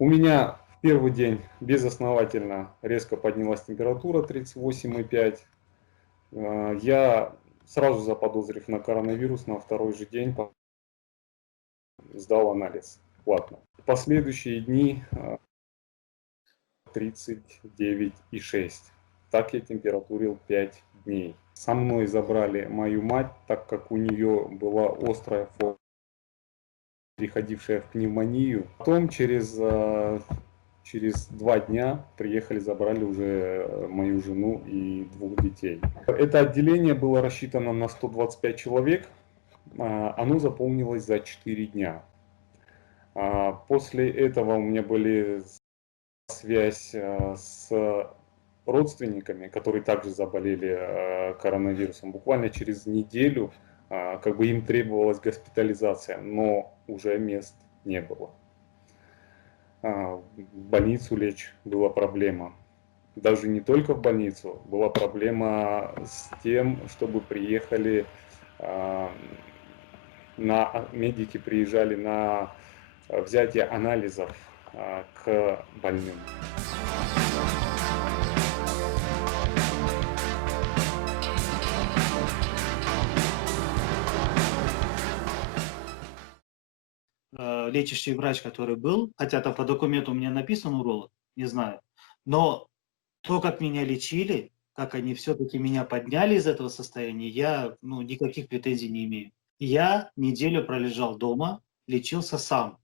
У меня в первый день безосновательно резко поднялась температура 38,5. Я сразу заподозрив на коронавирус, на второй же день сдал анализ платно. В последующие дни 39,6. Так я температурил 5 дней. Со мной забрали мою мать, так как у нее была острая форма, переходившая в пневмонию. Потом через 2 дня приехали, забрали уже мою жену и 2 детей. Это отделение было рассчитано на 125 человек. Оно заполнилось за 4 дня. После этого у меня были связь с родственниками, которые также заболели коронавирусом. Буквально через неделю как бы им требовалась госпитализация, но уже мест не было. В больницу лечь была проблема. Даже не только в больницу, была проблема с тем, чтобы приехали медики приезжали на взятие анализов к больным. Лечащий врач, который был, хотя там по документу у меня написан уролог, не знаю, но то, как меня лечили, как они все-таки меня подняли из этого состояния, я никаких претензий не имею. Я неделю пролежал дома, лечился сам.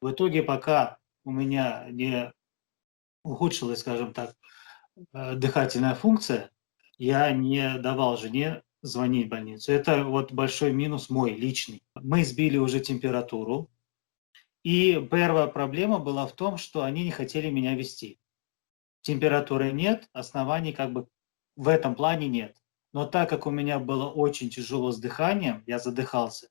В итоге, пока у меня не ухудшилась, скажем так, дыхательная функция, я не давал жене звонить в больницу. Это вот большой минус мой личный. Мы сбили уже температуру, и первая проблема была в том, что они не хотели меня везти. Температуры нет, оснований как бы в этом плане нет. Но так как у меня было очень тяжело с дыханием, я задыхался,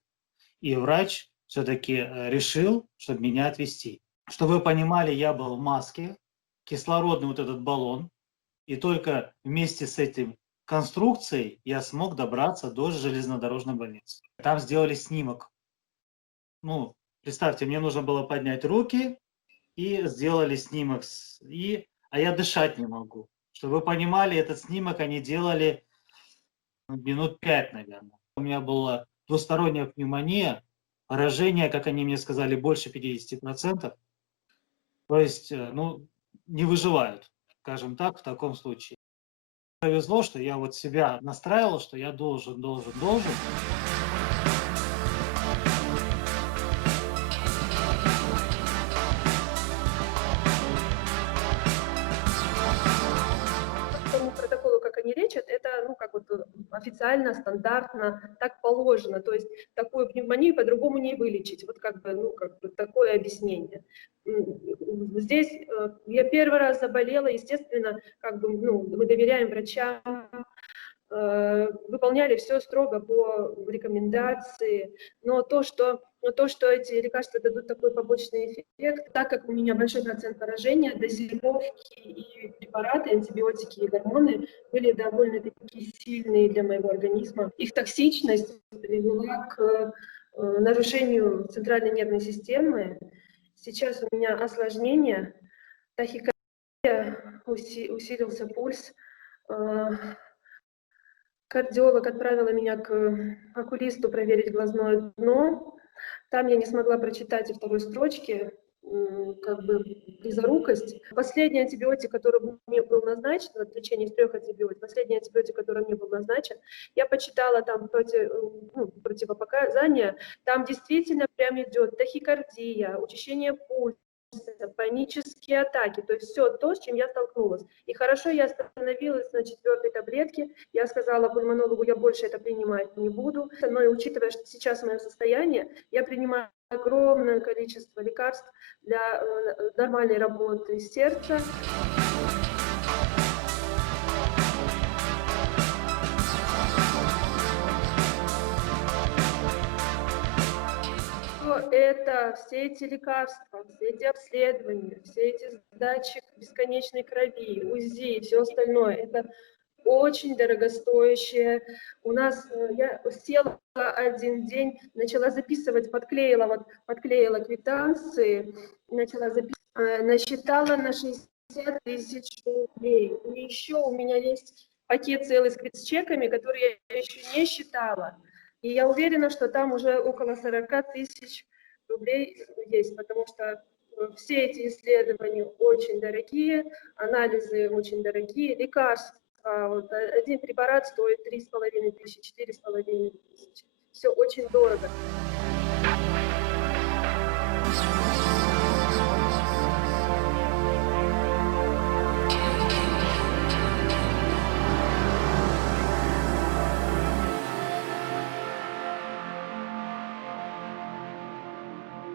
и врач все-таки решил, чтобы меня отвезти. Чтобы вы понимали, я был в маске, кислородный вот этот баллон, и только вместе с этим конструкцией я смог добраться до железнодорожной больницы. Там сделали снимок. Представьте, мне нужно было поднять руки, и сделали снимок, а я дышать не могу. Чтобы вы понимали, этот снимок они делали минут 5, наверное. У меня была двусторонняя пневмония, поражение, как они мне сказали, больше 50%. То есть, не выживают, скажем так, в таком случае. Повезло, что я вот себя настраивал, что я должен. По тому протоколу, как они лечат, это, официально, стандартно, так положено. То есть такую пневмонию по-другому не вылечить. Вот такое объяснение. Здесь я первый раз заболела, естественно, мы доверяем врачам, выполняли все строго по рекомендации, но то, что эти лекарства дадут такой побочный эффект, так как у меня большой процент поражения, дозировки и препараты, антибиотики и гормоны были довольно-таки сильные для моего организма. Их токсичность привела к нарушению центральной нервной системы. Сейчас у меня осложнение, тахикардия, усилился пульс. Кардиолог отправила меня к окулисту проверить глазное дно. Там я не смогла прочитать и второй строчки, близорукость. Последний антибиотик, который мне был назначен, в лечении из 3 антибиотиков, последний антибиотик, который мне был назначен, я почитала там противопоказания, там действительно прям идет тахикардия, учащение пульса, панические атаки, то есть все то, с чем я столкнулась. И хорошо, я остановилась на 4-й таблетке, я сказала пульмонологу, я больше это принимать не буду, но и учитывая, что сейчас мое состояние, я принимаю огромное количество лекарств для нормальной работы сердца. Это все эти лекарства, все эти обследования, все эти сдачи бесконечной крови, УЗИ и все остальное, это очень дорогостоящие. У нас я села один день, начала записывать, подклеила квитанции, начала записывать, насчитала на 60 тысяч рублей. И еще у меня есть пакет целый с чеками, которые я еще не считала. И я уверена, что там уже около 40 тысяч рублей есть, потому что все эти исследования очень дорогие, анализы очень дорогие, лекарства. Вот один препарат стоит 3,5 тысячи, 4,5 тысячи. Все очень дорого.